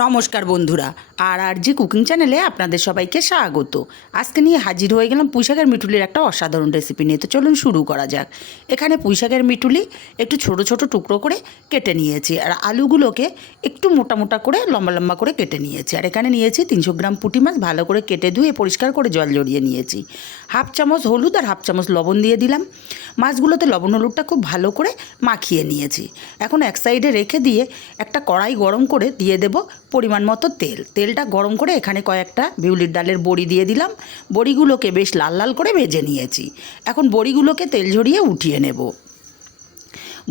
নমস্কার বন্ধুরা, আর আর জি কুকিং চ্যানেলে আপনাদের সবাইকে স্বাগত। আজকে নিয়ে হাজির হয়ে গেলাম পুঁইশাকের মিঠুলির একটা অসাধারণ রেসিপি নিয়ে। তো চলুন শুরু করা যাক। এখানে পুঁইশাকের মিঠুলি একটু ছোট ছোট টুকরো করে কেটে নিয়েছি, আর আলুগুলোকে একটু মোটা মোটা করে লম্বা লম্বা করে কেটে নিয়েছি। আর এখানে নিয়েছি তিনশো গ্রাম পুঁটি মাছ ভালো করে কেটে ধুয়ে পরিষ্কার করে জল জড়িয়ে নিয়েছি। হাফ চামচ হলুদ আর হাফ চামচ লবণ দিয়ে দিলাম। মাছগুলোতে লবণ হলুদটা খুব ভালো করে মাখিয়ে নিয়েছি। এখন এক সাইডে রেখে দিয়ে একটা কড়াই গরম করে দিয়ে দেব পরিমাণ মতো তেল। তেলটা গরম করে এখানে কয়েকটা বিউলির ডালের বড়ি দিয়ে দিলাম। বড়িগুলোকে বেশ লাল লাল করে ভেজে নিয়েছি। এখন বড়িগুলোকে তেল ঝরিয়ে উঠিয়ে নেব।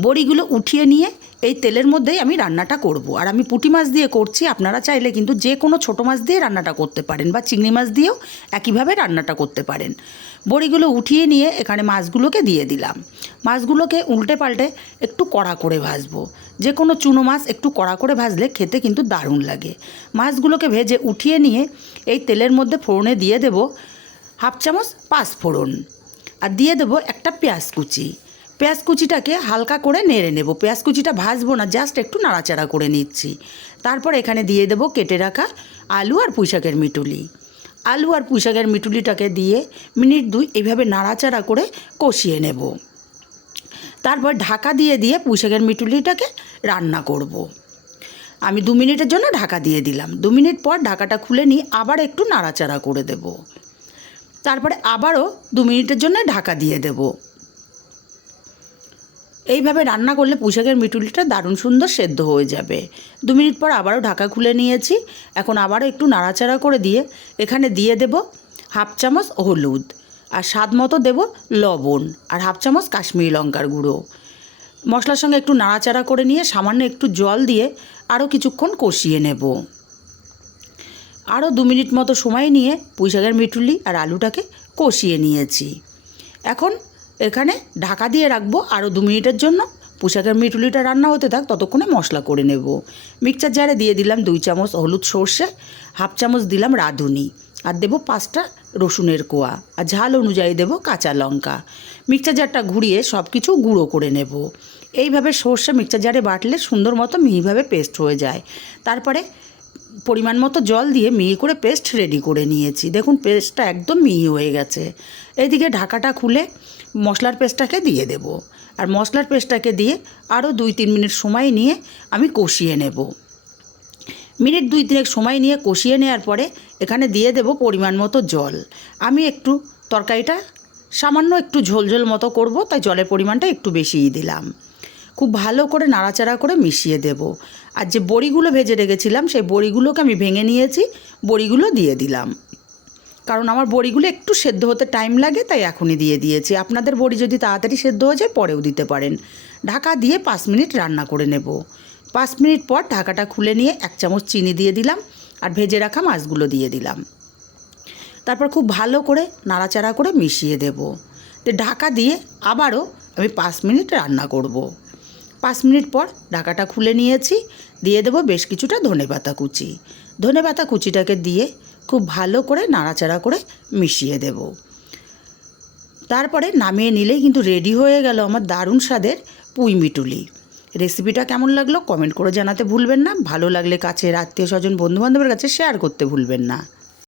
বড়িগুলো উঠিয়ে নিয়ে এই তেলের মধ্যেই আমি রান্নাটা করব। আর আমি পুঁটি মাছ দিয়ে করছি, আপনারা চাইলে কিন্তু যে কোনো ছোটো মাছ দিয়ে রান্নাটা করতে পারেন বা চিংড়ি মাছ দিয়েও একইভাবে রান্নাটা করতে পারেন। বড়িগুলো উঠিয়ে নিয়ে এখানে মাছগুলোকে দিয়ে দিলাম। মাছগুলোকে উল্টে পাল্টে একটু কড়া করে ভাজবো। যে কোনো চুনো মাছ একটু কড়া করে ভাজলে খেতে কিন্তু দারুণ লাগে। মাছগুলোকে ভেজে উঠিয়ে নিয়ে এই তেলের মধ্যে ফোড়নে দিয়ে দেব হাফ চামচ পাঁচ ফোড়ন আর দিয়ে দেবো একটা পেঁয়াজ কুচি। পেঁয়াজ কুচিটাকে হালকা করে নেড়ে নেব। পেঁয়াজ কুচিটা ভাজবো না, জাস্ট একটু নাড়াচাড়া করে নিচ্ছি। তারপর এখানে দিয়ে দেবো কেটে রাখা আলু আর পুঁইশাকের মিটুলি। আলু আর পুঁইশাকের মিটুলিটাকে দিয়ে মিনিট দুই এইভাবে নাড়াচাড়া করে কষিয়ে নেব। তারপর ঢাকা দিয়ে দিয়ে পুঁইশাকের মিটুলিটাকে রান্না করব। আমি দু মিনিটের জন্য ঢাকা দিয়ে দিলাম। দু মিনিট পর ঢাকাটা খুলে নিয়ে আবার একটু নাড়াচাড়া করে দেব। তারপরে আবারও দু মিনিটের জন্য ঢাকা দিয়ে দেবো। এইভাবে রান্না করলে পুঁইশাকের মিটুলিটা দারুণ সুন্দর সেদ্ধ হয়ে যাবে। দু মিনিট পর আবারও ঢাকা খুলে নিয়েছি। এখন আবারও একটু নাড়াচাড়া করে দিয়ে এখানে দিয়ে দেব হাফ চামচ হলুদ আর স্বাদ মতো দেব লবণ আর হাফ চামচ কাশ্মীরি লঙ্কার গুঁড়ো। মশলার সঙ্গে একটু নাড়াচাড়া করে নিয়ে সামান্য একটু জল দিয়ে আরও কিছুক্ষণ কষিয়ে নেব। আরও দু মিনিট মতো সময় নিয়ে পুঁইশাকের মিটুলি আর আলুটাকে কষিয়ে নিয়েছি। এখন এখানে ঢাকা দিয়ে রাখব আরও দু মিনিটের জন্য। পুঁশাকের মিটুলিটা রান্না হতে থাক, ততক্ষণে মশলা করে নেব। মিক্সচার জারে দিয়ে দিলাম দুই চামচ হলুদ সর্ষে, হাফ চামচ দিলাম রাঁধুনি। আর দেবো পাঁচটা রসুনের কোয়া। আর ঝাল অনুযায়ী দেবো কাঁচা লঙ্কা। মিক্সচার জারটা ঘুরিয়ে সব কিছু গুঁড়ো করে নেব। এইভাবে সর্ষে মিক্সচার জারে বাটলে সুন্দর মতো মিহিভাবে পেস্ট হয়ে যায়। তারপরে পরিমাণ মতো জল দিয়ে মিহি করে পেস্ট রেডি করে নিয়েছি। দেখুন, পেস্টটা একদম মিহি হয়ে গেছে। এইদিকে ঢাকাটা খুলে মশলার পেস্টটাকে দিয়ে দেব। আর মশলার পেস্টটাকে দিয়ে আরও দুই তিন মিনিট সময় নিয়ে আমি কষিয়ে নেব। মিনিট দুই তিনেক সময় নিয়ে কষিয়ে নেওয়ার পরে এখানে দিয়ে দেব পরিমাণ মতো জল। আমি একটু তরকারিটা সামান্য একটু ঝোলঝোল মতো করব, তাই জলের পরিমাণটা একটু বেশিই দিলাম। খুব ভালো করে নাড়াচাড়া করে মিশিয়ে দেব। আর যে বড়িগুলো ভেজে রেখেছিলাম, সেই বড়িগুলোকে আমি ভেঙে নিয়েছি, বড়িগুলো দিয়ে দিলাম। কারণ আমার বড়িগুলো একটু সেদ্ধ হতে টাইম লাগে, তাই এখনই দিয়ে দিয়েছি। আপনাদের বড়ি যদি তাড়াতাড়ি সেদ্ধ হয়ে যায়, পরেও দিতে পারেন। ঢাকা দিয়ে পাঁচ মিনিট রান্না করে নেব। পাঁচ মিনিট পর ঢাকাটা খুলে নিয়ে এক চামচ চিনি দিয়ে দিলাম, আর ভেজে রাখা মাছগুলো দিয়ে দিলাম। তারপর খুব ভালো করে নাড়াচাড়া করে মিশিয়ে দেব। তো ঢাকা দিয়ে আবারও আমি পাঁচ মিনিট রান্না করব। পাঁচ মিনিট পর ঢাকাটা খুলে নিয়েছি, দিয়ে দেবো বেশ কিছুটা ধনেপাতা কুচি। ধনেপাতা কুচিটাকে দিয়ে খুব ভালো করে নাড়াচাড়া করে মিশিয়ে দেব। তারপরে নামিয়ে নিলেই কিন্তু রেডি হয়ে গেল আমার দারুণ স্বাদের পুঁই মিটুলি। রেসিপিটা কেমন লাগল কমেন্ট করে জানাতে ভুলবেন না, ভালো লাগলে কাছের আত্মীয় স্বজন বন্ধুবান্ধবের কাছে শেয়ার করতে ভুলবেন না।